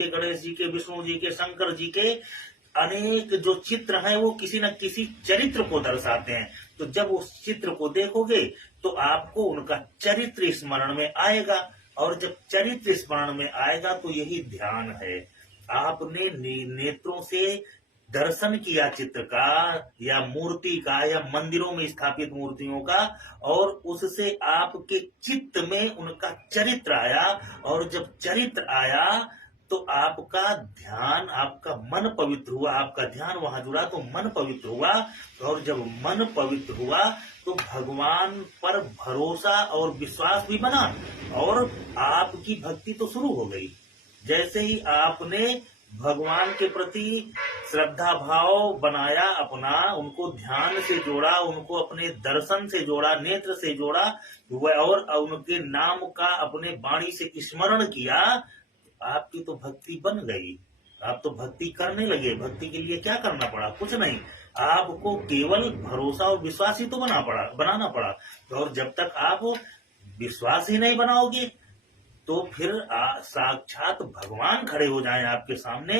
गणेश जी के, विष्णु जी के, शंकर जी के अनेक जो चित्र हैं वो किसी न किसी चरित्र को दर्शाते हैं। तो जब उस चित्र को देखोगे तो आपको उनका चरित्र स्मरण में आएगा, और जब चरित्र स्मरण में आएगा तो यही ध्यान है। आपने नेत्रों से दर्शन किया चित्र का या मूर्ति का या मंदिरों में स्थापित मूर्तियों का, और उससे आपके चित्त में उनका चरित्र आया, और जब चरित्र आया तो आपका ध्यान, आपका मन पवित्र हुआ, आपका ध्यान वहां जुड़ा तो मन पवित्र हुआ, और जब मन पवित्र हुआ तो भगवान पर भरोसा और विश्वास भी बना, और आपकी भक्ति तो शुरू हो गई। जैसे ही आपने भगवान के प्रति श्रद्धा भाव बनाया अपना, उनको ध्यान से जोड़ा, उनको अपने दर्शन से जोड़ा, नेत्र से जोड़ा, और उनके नाम का अपने वाणी से स्मरण किया, आपकी तो भक्ति बन गई। आप तो भक्ति करने लगे। भक्ति के लिए क्या करना पड़ा? कुछ नहीं, आपको केवल भरोसा और विश्वास ही तो बनाना पड़ा। और जब तक आप विश्वास ही नहीं बनाओगे तो फिर साक्षात भगवान खड़े हो जाएं आपके सामने,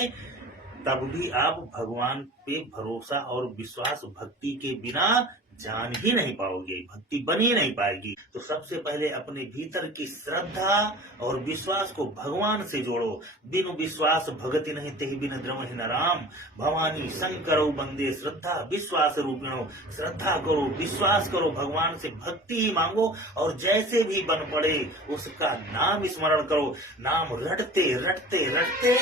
तब भी आप भगवान पे भरोसा और विश्वास, भक्ति के बिना जान ही नहीं पाओगे, भक्ति बन ही नहीं पाएगी। तो सबसे पहले अपने भीतर की श्रद्धा और विश्वास को भगवान से जोड़ो। बिनु विश्वास भगति नहीं, तेहि बिन द्रमहि न राम। भवानी शंकरौ बंदे श्रद्धा विश्वास रूपिणो। श्रद्धा करो, विश्वास करो, भगवान से भक्ति ही मांगो, और जैसे भी बन पड़े उसका नाम स्मरण करो। नाम रटते रटते रटते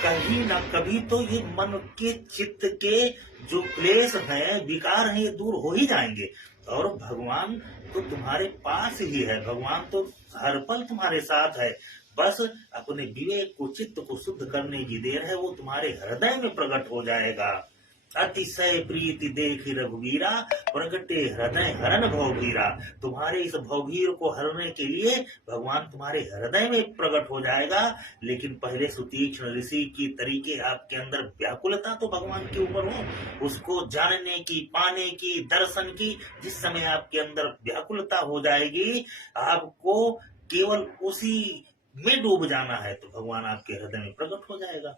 कहीं ना कभी तो ये मन के चित्त के जो क्लेश हैं, विकार हैं, ये दूर हो ही जाएंगे। और भगवान तो तुम्हारे पास ही है, भगवान तो हर पल तुम्हारे साथ है। बस अपने विवेक को, चित्त को शुद्ध करने की देर है, वो तुम्हारे हृदय में प्रकट हो जाएगा। अतिशय प्रीति देखि रघुवीरा, प्रगटे हृदय हरन भवभीरा। तुम्हारे इस भवभीर को हरने के लिए भगवान तुम्हारे हृदय में प्रकट हो जाएगा। लेकिन पहले सुतीक्ष्ण ऋषि की तरीके आपके अंदर व्याकुलता तो भगवान के ऊपर हो, उसको जानने की, पाने की, दर्शन की। जिस समय आपके अंदर व्याकुलता हो जाएगी, आपको केवल उसी में डूब जाना है, तो भगवान आपके हृदय में प्रकट हो जाएगा।